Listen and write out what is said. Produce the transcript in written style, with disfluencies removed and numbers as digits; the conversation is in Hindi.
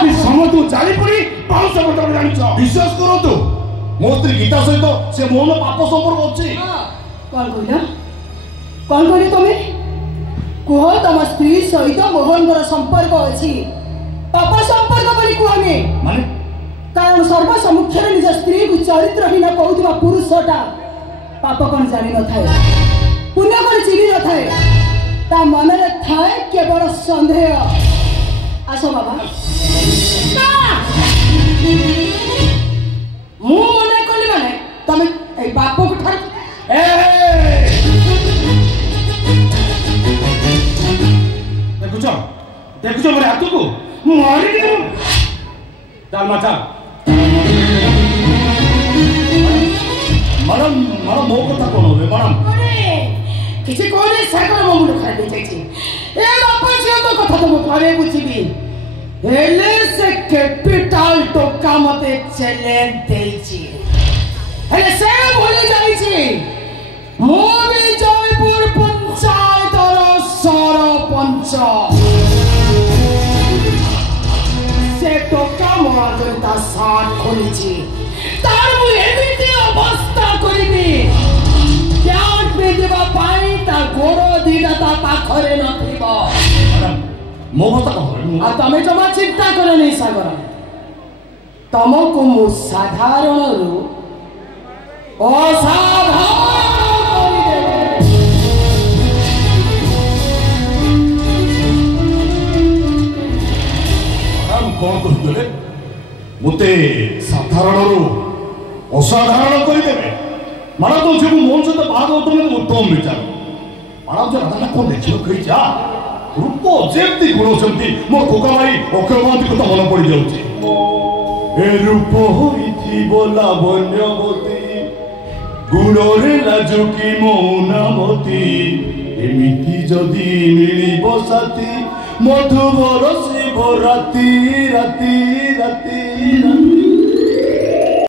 समस्त जाली पड़ी पाउस बटन जानिछ विश्वास करतु मो स्त्री गीता सहित से मोहन पाप संपर्क अछि कौन कहले तुम कह तुम स्त्री सहित मोहन संपर्क अच्छी पाप संपर्क बोली कहने माने कारण सर्वसम्मुखें निज स्त्री को चरित्रहीन कहूथिबा पुरुषटा पाप कौन जानी न थाए पुण्य कौन चिन्ह न थाए ता मन में थाए केवल संदेह आस बाबा मु मने कली माने तमे ए बाप को ठार देखुछ मोर हाथ को मारी दे चल माचा मैडम मैडम मो कथा कोन होबे मैडम किसी कोने सागर मो मुंड खा दे जाई ए बापा जी तो कथा तो पारे बुझिबी हेले से कैपिटल टोका मते चैलेंज देछि हेले से बोले जाई छी मो भी जयपुर पंचायत रो सरपंच से टोका मोरा साथ खोली तार मु एमिति अवस्था करिबी क्याट पे देबा पाई ता गोरो दीटा ता पाखरे नथिबो मो कथा कोन आ तमे जमा चिंता करे नहीं सागर तमको मु साधारण रु असाधारण कौन कहते मते साधारण असाधारण करदेवे मारा तो झील मोहन सहित बाहर तुम उत्तम विचार मारा जो राधा कौन देखिए कही जा रूप जेमती गुण सेमती मो खोका भाई अक्षय महांती कथा मन पड़ जाऊे ए रूप होइथिबो लावण्यवती गुणरे लाजुकी मौनामती एमिति जदि मिलिबो साथी मधुबर शिव राति राति राति